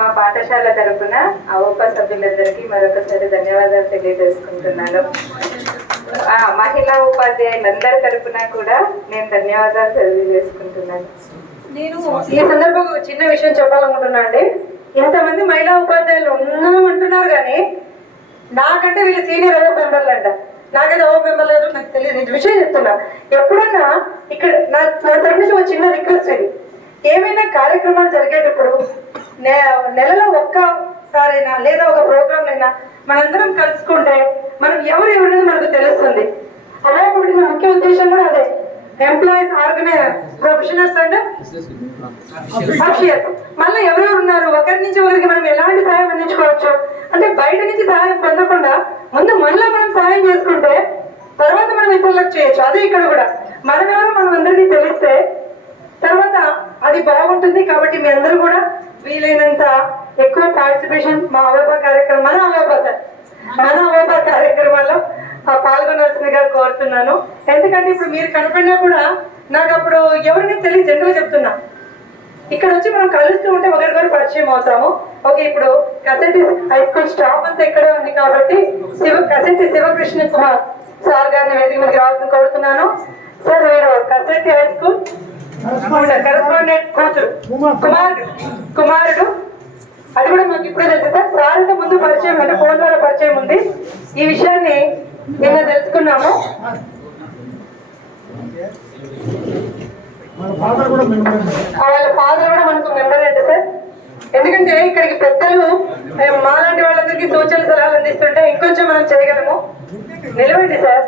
మా పాఠశాల తరపున అవోప సభ్యులందరికీ మరొకసారి ధన్యవాదాలు తెలియజేసుకుంటున్నాను. ఆ, మహిళా ఉపాధ్యాయులందరి తరపున కూడా నేను ధన్యవాదాలు తెలియజేసుకుంటున్నాను. నేను ఈ సందర్భంగా ఒక చిన్న విషయం చెప్పాలనుకుంటున్నా అండి. ఇంతమంది మహిళా ఉపాధ్యాయులు ఉన్నామంటున్నారు కానీ నాకంటే వీళ్ళు సీనియర్ ఎవరో మెంబర్లు అంట నాకైతే ఎవరో మెంబర్ లేదు నాకు తెలియదు. ఇది విషయం చెప్తున్నా. ఎప్పుడన్నా ఇక్కడ నా నా తరపు నుంచి ఒక చిన్న రిక్వెస్ట్ ఇది ఏమైనా కార్యక్రమాలు జరిగేటప్పుడు నె నెలలో ఒక్కసారైనా లేదా ఒక ప్రోగ్రామ్ అయినా మనందరం కలుసుకుంటే మనం ఎవరు ఎవరినది మనకు తెలుస్తుంది. అలా ఒకటి ముఖ్య ఉద్దేశం కూడా అదే. Employees organise professionals and officials మళ్ళీ ఎవరెవరు ఉన్నారు? ఒకరి నుంచి ఒకరికి మనం ఎలాంటి సహాయం అందించుకోవచ్చు? అంటే బయట నుంచి సహాయం పొందకుండా ముందు మనలో మనం సహాయం చేసుకుంటే తర్వాత మనం ఇతరులకు చేయొచ్చు. అదే ఇక్కడ కూడా. మనమే మనం అందరికీ తెలిస్తే తర్వాత అది బాగుంటుంది కాబట్టి మీ అందరూ కూడా వీలైనంత ఎక్కువ పార్టిసిపేషన్ మా అవోబా కార్యక్రమం మన అవోబా సార్ మన అవోబా కార్యక్రమాల్లో పాల్గొనవలసిందిగా కోరుతున్నాను. ఎందుకంటే ఇప్పుడు మీరు కనపడినా కూడా నాకు అప్పుడు ఎవరిని తెలియదు జనరల్ చెప్తున్నా. ఇక్కడ వచ్చి మనం కలుస్తూ ఉంటే ఒకరికొకరు పరిచయం అవుతాము. ఓకే ఇప్పుడు కసంటి హై స్కూల్ స్టాఫ్ అంతా ఇక్కడే ఉంది కాబట్టి శివ కసంటి శివకృష్ణ కుమార్ సార్ గారిని వేదిక మీదకి రావాల్సి కోరుతున్నాను. సార్ మీరు కసంటి హై స్కూల్ కరెస్పాండెంట్. కూతురు. కుమారుడు కుమారుడు. అది కూడా మాకు ఇప్పుడే తెలుసు సార్. సార్తో ముందు పరిచయం అంటే ఫోన్ ద్వారా పరిచయం ఉంది. ఈ విషయాన్ని నిన్న తెలుసుకున్నాము. వాళ్ళ ఫాదర్ కూడా మనకు మెంబర్ అంటే సార్. ఎందుకంటే ఇక్కడికి పెద్దలు మేము మాలాంటి వాళ్ళందరికీ సూచనలు సలహాలు అందిస్తుంటే ఇంకొంచెం మనం చేయగలము. నిలవండి సార్.